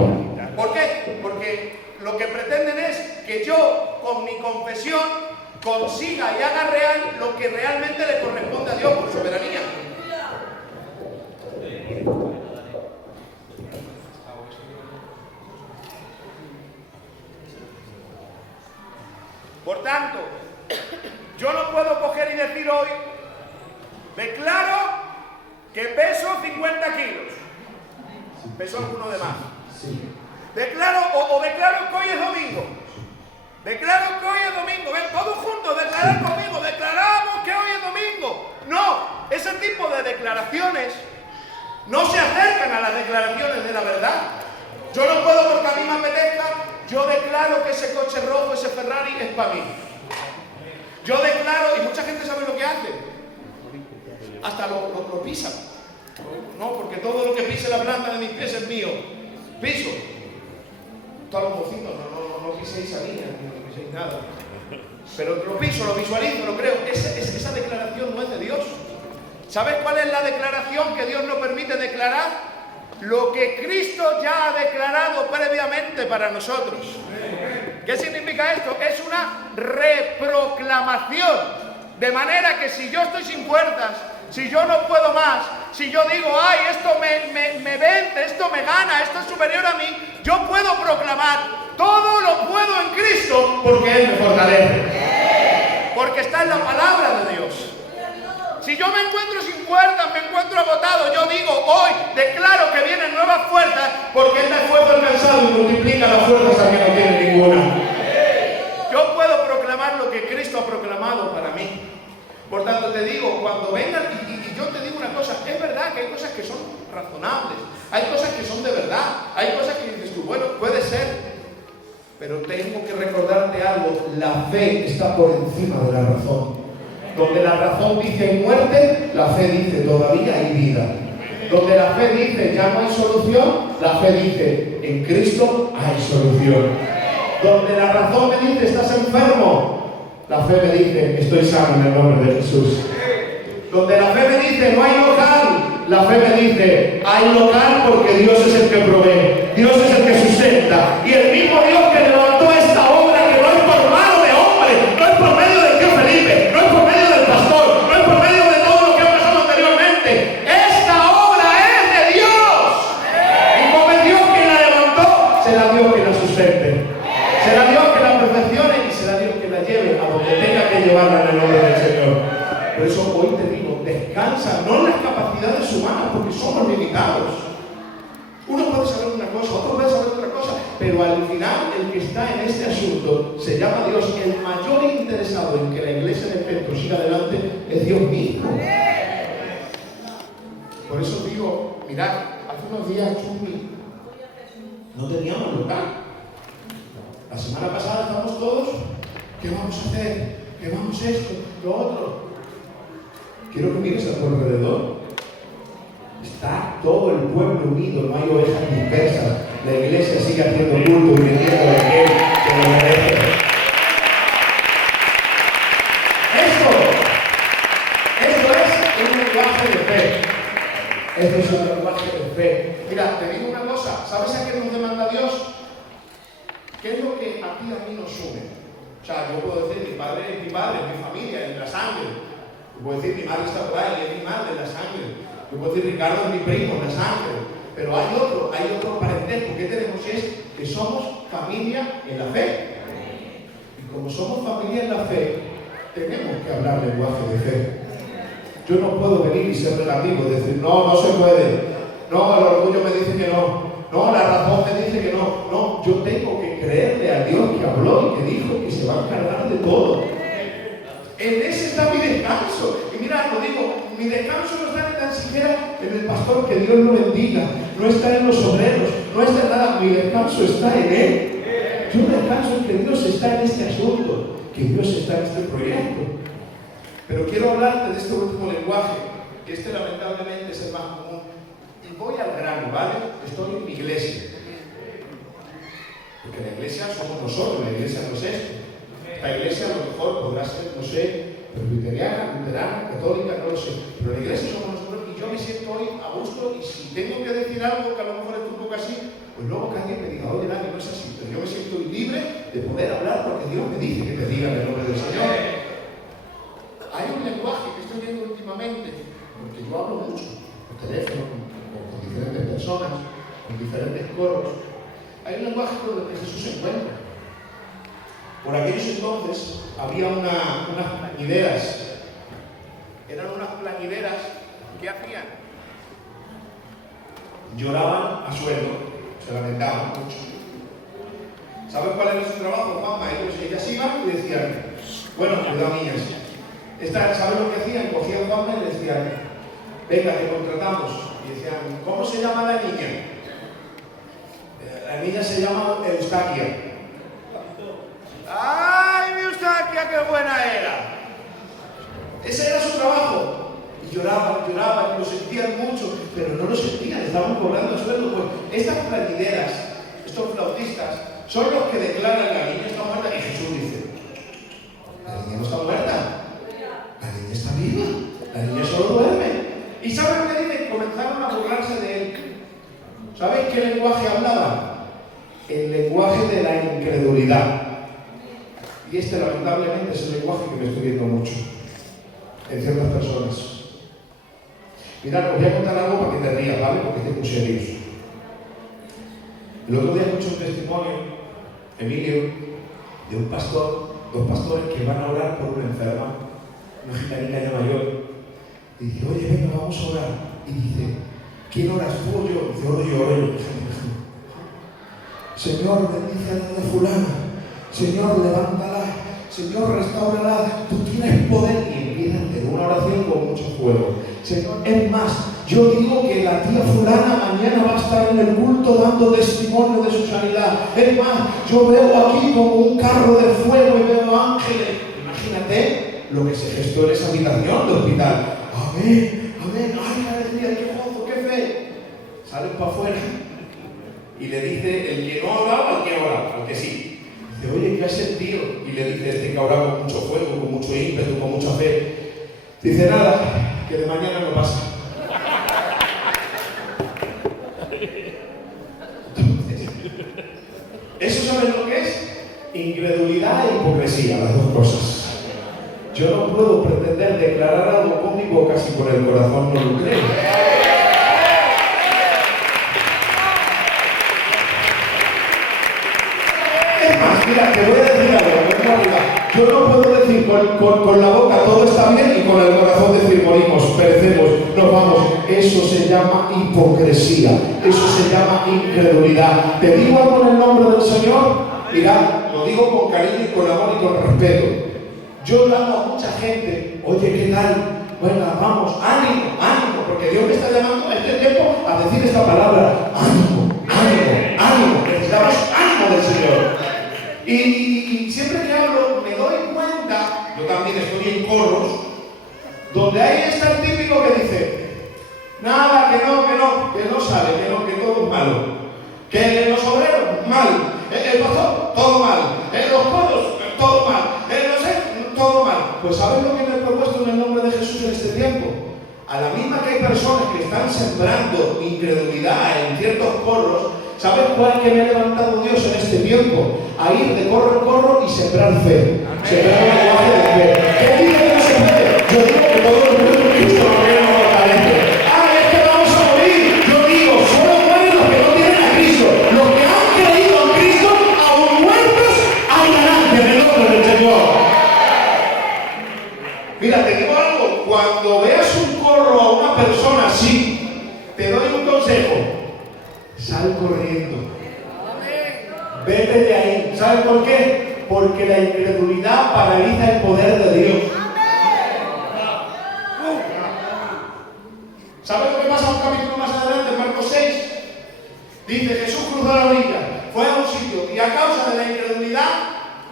¿Por qué? Porque lo que pretenden es que yo, con mi confesión, consiga y haga real lo que realmente le corresponde a Dios por soberanía. Por tanto, yo no puedo coger y decir hoy, declaro que peso 50 kilos. ¿Peso alguno de más? Sí. Declaro que hoy es domingo. Declaro que hoy es domingo. Ven, todos juntos, declarar conmigo. Declaramos que hoy es domingo. No, ese tipo de declaraciones no se acercan a las declaraciones de la verdad. Yo no puedo, porque a mí me apetezca, yo declaro que ese coche rojo, ese Ferrari es para mí. Yo declaro, y mucha gente sabe lo que hace, hasta lo pisan. No, porque todo lo que pise la planta de mis pies es mío. Piso. Todos los mocitos, no piséis a niñas, no piséis nada. Pero lo piso, lo visualizo, lo creo. Esa declaración no es de Dios. ¿Sabes cuál es la declaración que Dios nos permite declarar? Lo que Cristo ya ha declarado previamente para nosotros. ¿Qué significa esto? Es una reproclamación. De manera que si yo estoy sin fuerzas, si yo no puedo más, si yo digo, ay, esto me vence, esto me gana, esto es superior a mí, yo puedo proclamar, todo lo puedo en Cristo, porque Él me fortalece. Porque está en la palabra de Dios. Si yo me encuentro sin fuerzas, me encuentro agotado, yo digo, hoy declaro que vienen nuevas fuerzas, porque Él da esfuerzo alcanzado y multiplica las fuerzas a quien no tiene ninguna. Yo puedo proclamar lo que Cristo ha proclamado para mí. Por tanto, te digo, cuando vengan, y yo te digo una cosa, es verdad que hay cosas que son razonables, hay cosas que son de verdad, hay cosas que dices tú, bueno, puede ser, pero tengo que recordarte algo, la fe está por encima de la razón. Donde la razón dice muerte, la fe dice todavía hay vida. Donde la fe dice ya no hay solución, la fe dice en Cristo hay solución. Donde la razón me dice estás enfermo, la fe me dice estoy sano en el nombre de Jesús. Donde la fe me dice no hay local, la fe me dice hay local porque Dios es el que provee, Dios es el que sustenta. Y el mismo Dios que levantó esta obra, que no es por mano de hombre, no es por medio del tío Felipe, no es por medio del pastor, no es por medio de todo lo que ha pasado anteriormente. Esta obra es de Dios. Y como es Dios quien la levantó, será Dios quien la sustente. Será Dios que la perfeccione y será Dios que la lleve a donde tenga que llevarla en el nombre del Señor. Por eso hoy te digo, descansa, no en las capacidades humanas, porque somos limitados. Uno puede saber una cosa, otro puede saber otra cosa, pero al final el que está en este asunto se llama Dios. El mayor interesado en que la iglesia de Petro siga adelante es Dios mismo. Por eso digo, mirad, hace unos días Chumi, no teníamos local. La semana pasada estamos todos, ¿qué vamos a hacer? ¿Qué vamos esto? Lo otro. Quiero que mires a tu alrededor. Está todo el pueblo unido, no hay ovejas dispersas. La iglesia sigue haciendo culto y vendiendo de aquel que lo merece. Esto es un lenguaje de fe. Esto es un lenguaje de fe. Mira, te digo una cosa, ¿sabes a qué nos demanda Dios? ¿Qué es lo que a ti y a mí nos une? O sea, yo puedo decir, mi padre es mi padre, es mi familia, es la sangre. Yo puedo decir, mi madre está por ahí, es mi madre, es la sangre. Yo puedo decir, Ricardo es mi primo, es la sangre. Pero hay otro parentesco que tenemos, y es que somos familia en la fe. Y como somos familia en la fe, tenemos que hablar lenguaje de fe. Yo no puedo venir y ser negativo y decir, no se puede. No, el orgullo me dice que no. No, la razón me dice que no. No, yo tengo que creerle a Dios que habló y que dijo que se va a encargar de todo. En ese está mi descanso. Y mira, lo digo, mi descanso no está ni tan siquiera en el pastor, que Dios lo bendiga. No está en los obreros, no está en nada. Mi descanso está en Él. Yo descanso en que Dios está en este asunto, que Dios está en este proyecto. Pero quiero hablarte de este último lenguaje, que lamentablemente es el más común. Y voy al grano, ¿vale? Estoy en mi iglesia. Porque la iglesia somos nosotros, la iglesia no es esto. La iglesia a lo mejor podrá ser, no sé, presbiteriana, luterana, católica, no lo sé. Pero la iglesia somos nosotros y yo me siento hoy a gusto, y si tengo que decir algo que a lo mejor es un poco así, pues luego que alguien me diga, oye, Dani, no es así. Pero yo me siento libre de poder hablar porque Dios me dice que te diga en el nombre del Señor. Hay un lenguaje que estoy viendo últimamente, porque yo hablo mucho por teléfono, con diferentes personas, con diferentes coros. Hay un lenguaje con el que Jesús se encuentra. Por aquellos entonces había unas plañideras. Eran unas plañideras que hacían. Lloraban a sueldo, se lamentaban mucho. ¿Sabes cuál era su trabajo, Juanma? Ellas iban y decían, bueno, cuidado niñas. ¿Sabes lo que hacían? Cogían a Juanma y le decían, venga, te contratamos. Y decían, ¿cómo se llama la niña? La niña se llama Eustaquia. ¡Ay, mi Eustaquia, qué buena era! Ese era su trabajo. Y lloraban, y lo sentían mucho, pero no lo sentían, estaban cobrando sueldo. Pues estas plañideras, estos flautistas, son los que declaran que la niña está muerta. Y Jesús dice, la niña no está muerta, la niña está viva, la niña solo duerme. ¿Y saben lo que dicen? Comenzaron a burlarse de él. ¿Sabéis qué lenguaje hablaban? El lenguaje de la incredulidad. Y lamentablemente es el lenguaje que me estoy viendo mucho en ciertas personas. Mirad, os voy a contar algo para que te rías, ¿vale? Porque estoy muy serios. El otro día escuché un testimonio, Emilio, de un pastor, dos pastores que van a orar por una enferma, una gitanica ya mayor. Y dice, oye, venga, vamos a orar. Y dice, ¿quién oras tú o yo? Dice, oro yo. Señor, bendice a la de fulana. Señor, levántala. Señor, restaurala. Tú tienes poder. Y empieza a hacer una oración con mucho fuego. Señor, es más, yo digo que la tía fulana mañana va a estar en el culto dando testimonio de su sanidad. Es más, yo veo aquí como un carro de fuego y veo ángeles. Imagínate lo que se gestó en esa habitación de hospital. Amén, amén, ay, qué alegría, qué gozo, qué fe. Salen para afuera y le dice el que no ha orado al que ha orado, al que sí. Dice, oye, ¿qué has sentido? Y le dice este que ha orado con mucho fuego, con mucho ímpetu, con mucha fe. Dice, nada, que de mañana no pasa. Entonces, ¿eso sabes lo que es? Incredulidad e hipocresía, las dos cosas. Yo no puedo pretender declarar algo con mi boca si por el corazón no lo creo. Es más, mira, te voy a decir algo, yo no puedo decir con la boca todo está bien y con el corazón decir morimos, perecemos, nos vamos. Eso se llama hipocresía, eso se llama incredulidad. ¿Te digo algo en el nombre del Señor? Mira, lo digo con cariño y con amor y con respeto. Yo llamo a mucha gente, oye, ¿qué tal? Bueno, vamos, ánimo, ánimo, porque Dios me está llamando a este tiempo a decir esta palabra, ánimo, ánimo, ánimo, necesitamos ánimo del Señor. Y siempre que hablo me doy cuenta, yo también estoy en coros, donde ahí está el típico que dice, nada, que no sale, que todo es malo, que los obreros, mal, el pastor, todo mal, los coros, todo mal, no sé, todo mal. Pues ¿sabes lo que me he propuesto en el nombre de Jesús en este tiempo? A la misma que hay personas que están sembrando incredulidad en ciertos corros, ¿sabes cuál que me ha levantado Dios en este tiempo? A ir de corro en corro y sembrar fe. Sembrar un lenguaje de fe. ¿Qué dice que no se puede? Yo digo que todos los pueblos de Cristo no quieren fortaleza. Es que vamos a morir. Yo digo, solo mueren los que no tienen a Cristo. Los que han creído en Cristo, aún muertos, andarán en el nombre del Señor. Mira, te digo algo. Cuando veas un corro a una persona así, te doy un consejo. Sal corriendo. Vete de ahí. ¿Sabes por qué? Porque la incredulidad paraliza el poder de Dios. ¿Sabes lo que pasa un capítulo más adelante, en Marcos 6? Dice, Jesús cruzó la orilla, fue a un sitio y a causa de la incredulidad,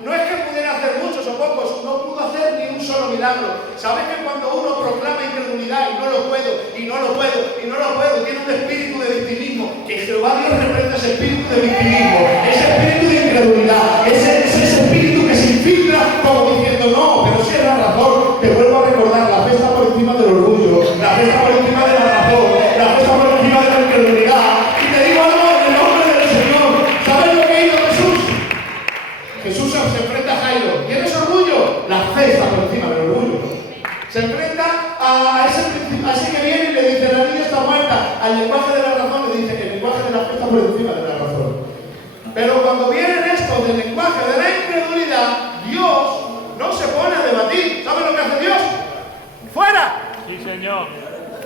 no es que pudiera hacer muchos o pocos, no pudo hacer ni un solo milagro. ¿Sabes que cuando uno proclama incredulidad y no lo puedo, y no lo puedo, y no lo puedo, tiene un espíritu de victimismo? Que Jehová Dios reprenda ese espíritu de victimismo, ese espíritu de incredulidad, ese espíritu que se infiltra como diciendo, no, pero si es la razón. Te vuelvo a recordar, la fe está por encima del orgullo, la fe está por encima de la razón, la fe está por encima de la incredulidad. Y te digo algo en el nombre del Señor. ¿Sabes lo que hizo Jesús? Jesús se enfrenta a Jairo. ¿Tienes orgullo? La fe está por encima del orgullo. Se enfrenta a ese que viene y le dice, la niña está muerta. Al lenguaje de la razón le dice, el lenguaje de la fe está por encima de la razón. Pero cuando vienen estos del lenguaje de la incredulidad, Dios no se pone a debatir. ¿Sabe lo que hace Dios? ¡Fuera! Sí, Señor.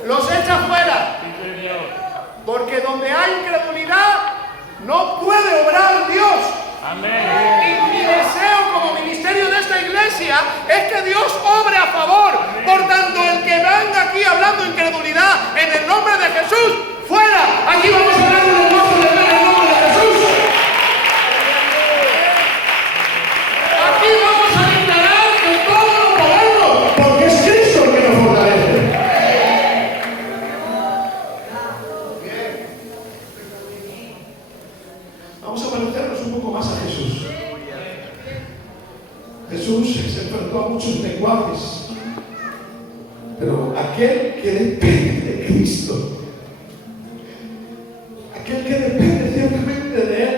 Los echa fuera. Sí, Señor. Porque donde hay incredulidad, no puede obrar Dios. Amén. Y mi deseo como ministerio de esta iglesia es que Dios obre a favor. Por tanto, el que venga aquí hablando incredulidad en el nombre de Jesús, fuera. Aquí vamos a hablar en el nombre de Jesús. Aquí vamos a declarar que todo lo podemos, porque es Cristo el que nos fortalece. Vamos a parecernos un poco más a Jesús. Jesús se enfrentó a muchos lenguajes, pero aquel que depende de Cristo, aquel que depende ciertamente de Él,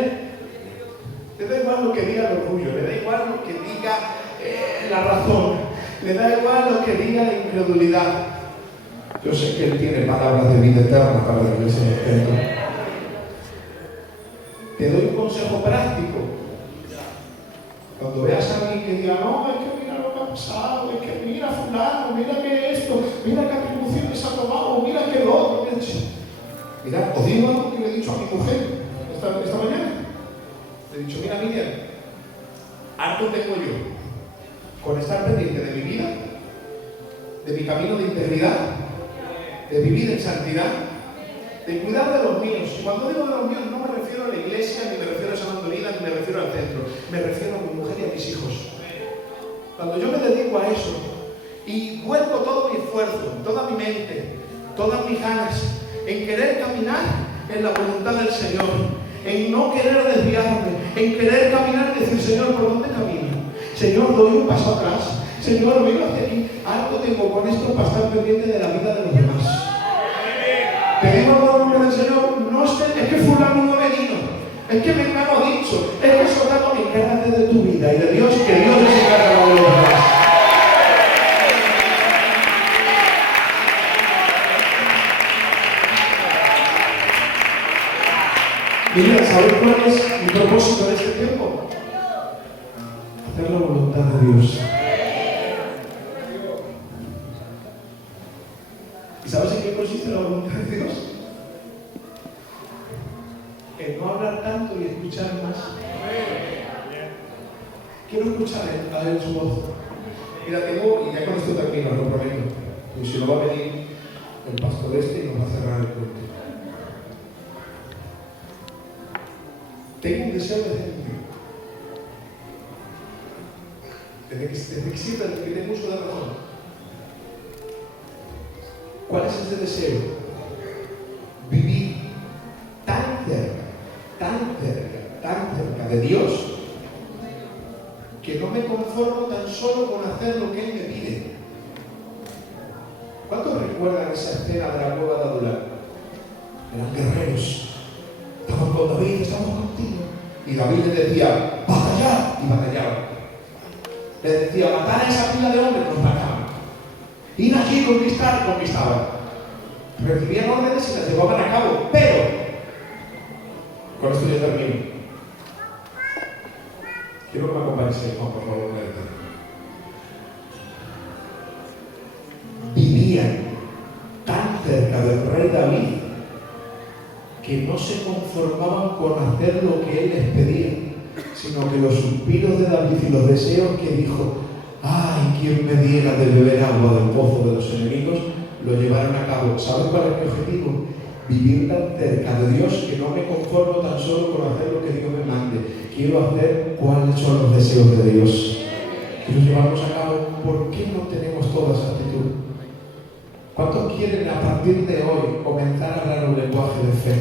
le da igual lo que diga el orgullo, le da igual lo que diga la razón, le da igual lo que diga la incredulidad. Yo sé que Él tiene palabras de vida eterna para la iglesia de Cristo. Te doy un consejo práctico. Cuando veas a alguien que diga, no, es que mira lo que ha pasado, es que mira fulano, mira que esto, mira qué atribuciones ha tomado, mira que lo otro. Mira, os digo algo que le he dicho a mi mujer esta mañana. Le he dicho, mira Miriam, harto tengo yo con estar pendiente de mi vida, de mi camino de integridad, de vivir en santidad, de cuidar de los míos. Y cuando digo de los míos no me refiero a la iglesia, ni me refiero a San Antonina, ni me refiero al centro. Me refiero a mi mujer y a mis hijos. Cuando yo me dedico a eso y vuelco todo mi esfuerzo, toda mi mente, todas mis ganas en querer caminar en la voluntad del Señor, en no querer desviarme, en querer caminar y decir, Señor, ¿por dónde camino? Señor, doy un paso atrás. Señor, vengo hacia aquí. Algo tengo con esto para estar pendiente de la vida de los demás. Pedimos por el nombre del Señor, no es que fulano no ha venido, es que me han dicho, es que soldado, encárgate de tu vida y de Dios, que Dios les encarga de los demás. Mira, ¿sabes cuál es mi propósito de este tiempo? Hacer la voluntad de Dios. ¿Y sabes en qué consiste la voluntad de Dios? En no hablar tanto y escuchar más. Quiero escuchar a él su voz. Mira, tengo, y ya con esto termino, lo prometo. Y si no va a venir el pastor este y nos va a cerrar el culto. Tengo un deseo de servir. Desde que siempre tengo mucho de razón. ¿Cuál es ese deseo? Vivir tan cerca de Dios, que no me conformo tan solo con hacer lo que Él me pide. ¿Cuántos recuerdan esa escena de la boda de Adulán? Eran guerreros. Estaban con David, estamos contigo. Y David le decía, batallar, y batallaban. Le decía, matar a esa pila de hombres, nos mataban. Ir allí y conquistar, conquistaban. Recibían órdenes y las llevaban a cabo, pero, con esto ya termino. Quiero que me acompañes, Juan, por favor, vivían tan cerca del rey David que no se conformaban con hacer lo que él les pedía, sino que los suspiros de David y los deseos que dijo, ¡ay, quien me diera de beber agua del pozo de los enemigos!, lo llevaron a cabo. ¿Sabes cuál es mi objetivo? Vivir tan cerca de Dios que no me conformo tan solo con hacer lo que Dios me mande. Quiero hacer cuáles son los deseos de Dios. Quiero llevarlos a cabo. ¿Por qué no tenemos toda esa actitud? ¿Cuántos quieren a partir de hoy comenzar a hablar un lenguaje de fe?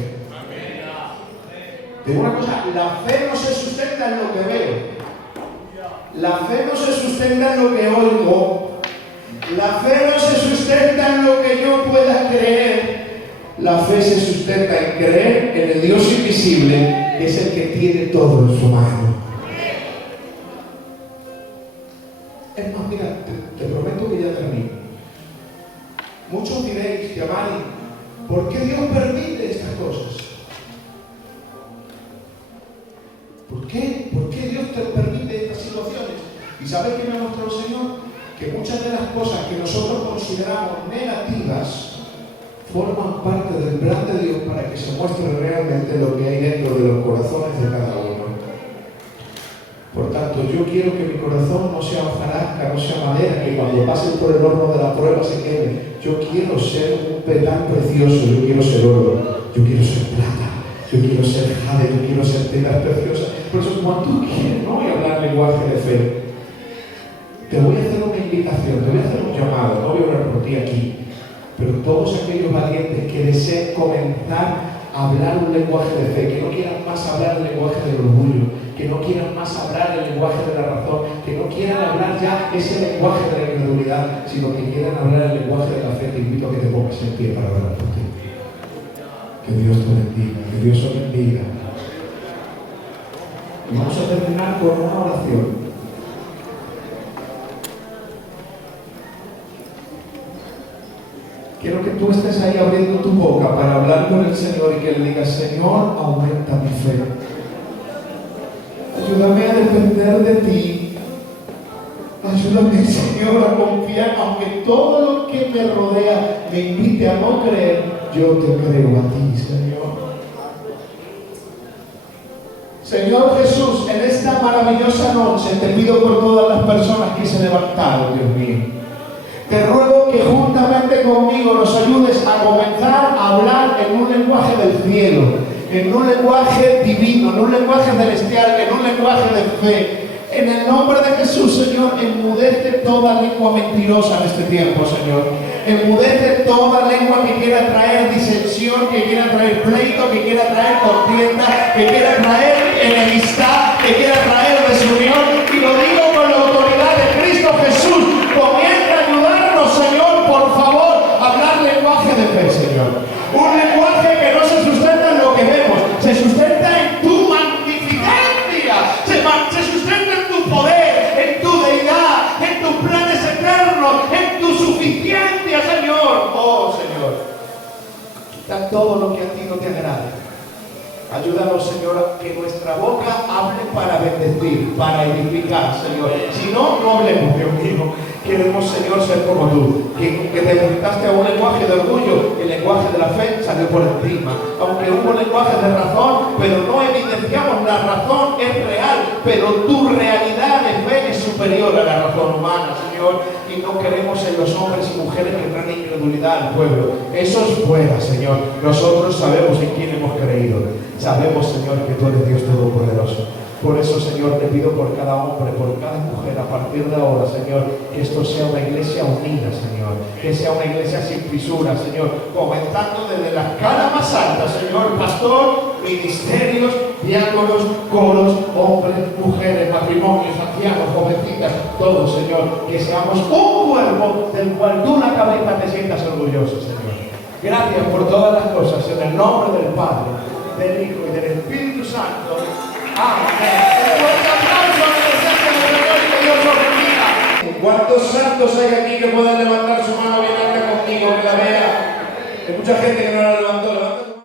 Digo una cosa, la fe no se sustenta en lo que veo. La fe no se sustenta en lo que oigo. La fe no se sustenta en lo que yo pueda creer. La fe se sustenta en creer en el Dios invisible, que es el que tiene todo en su mano. Es más, mira, te prometo que ya termino. Muchos diréis, llamáis, ¿por qué Dios permite estas cosas? ¿Por qué? ¿Por qué Dios te permite estas situaciones? ¿Y sabes qué me ha mostrado el Señor? Que muchas de las cosas que nosotros consideramos negativas forman parte del plan de Dios para que se muestre realmente lo que hay dentro de los corazones de cada uno. Por tanto, yo quiero que mi corazón no sea hojarasca, no sea madera, que cuando pase por el horno de la prueba se queme. Yo quiero ser un petal precioso, yo quiero ser oro, yo quiero ser plata, yo quiero ser jade, yo quiero ser telas preciosas. Por eso, cuando tú quieres, no voy a hablar lenguaje de fe. Te voy a hacer una invitación, te voy a hacer un llamado, no voy a hablar por ti aquí. Pero todos aquellos valientes que deseen comenzar a hablar un lenguaje de fe, que no quieran más hablar el lenguaje del orgullo, que no quieran más hablar el lenguaje de la razón, que no quieran hablar ya ese lenguaje de la incredulidad, sino que quieran hablar el lenguaje de la fe, te invito a que te pongas en pie para orar por ti. Que Dios te bendiga, que Dios os bendiga. Y vamos a terminar con una oración. quiero que tú estés ahí abriendo tu boca para hablar con el Señor y que le digas: Señor, aumenta mi fe. Ayúdame a depender de ti. Ayúdame, Señor, a confiar, aunque todo lo que me rodea me invite a no creer, yo te creo a ti, Señor. Señor Jesús, en esta maravillosa noche te pido por todas las personas que se levantaron, Dios mío. Te ruego que juntamente conmigo nos ayudes a comenzar a hablar en un lenguaje del cielo, en un lenguaje divino, en un lenguaje celestial, en un lenguaje de fe. En el nombre de Jesús, Señor, enmudece toda lengua mentirosa en este tiempo, Señor. Enmudece toda lengua que quiera traer disensión, que quiera traer pleito, que quiera traer contienda, que quiera traer enemistad, que quiera traer desunión. Y lo digo con la autoridad de Cristo Jesús. Comienza a ayudarnos, Señor, por favor, a hablar lenguaje de fe, Señor. Un lenguaje que no se sustenta en lo que vemos, se sustenta en tu magnificencia, se sustenta en tu poder, en tu deidad, en tus planes eternos, en tu suficiencia, Señor. Oh, Señor, quita todo lo que a ti no te agrade. Ayúdanos, Señor, a que nuestra boca hable para bendecir, para edificar, Señor. Si no, no hablemos, Dios mío. Queremos, Señor, ser como tú, que te enfrentaste a un lenguaje de orgullo, el lenguaje de la fe salió por encima. Aunque hubo lenguaje de razón, pero no evidenciamos, la razón es real, pero tu realidad de fe es superior a la razón humana, Señor. Y no queremos en los hombres y mujeres que traen incredulidad al pueblo. Eso es fuera, Señor. Nosotros sabemos en quién hemos creído. Sabemos, Señor, que tú eres Dios Todopoderoso. Por eso, Señor, te pido por cada hombre, por cada mujer, a partir de ahora, Señor, que esto sea una iglesia unida, Señor. Que sea una iglesia sin fisuras, Señor. Comenzando desde la escala más alta, Señor, pastor, ministerios, diáconos, coros, hombres, mujeres, matrimonios, ancianos, jovencitas, todos, Señor. Que seamos un cuerpo del cual tú, la cabeza, te sientas orgulloso, Señor. Gracias por todas las cosas, en el nombre del Padre, del Hijo y del Espíritu Santo. Amén. Un fuerte aplauso a la presencia del Señor y que Dios los bendiga. ¿Cuántos santos hay aquí que puedan levantar su mano bien alta conmigo, que la vea? Hay mucha gente que no la levantó.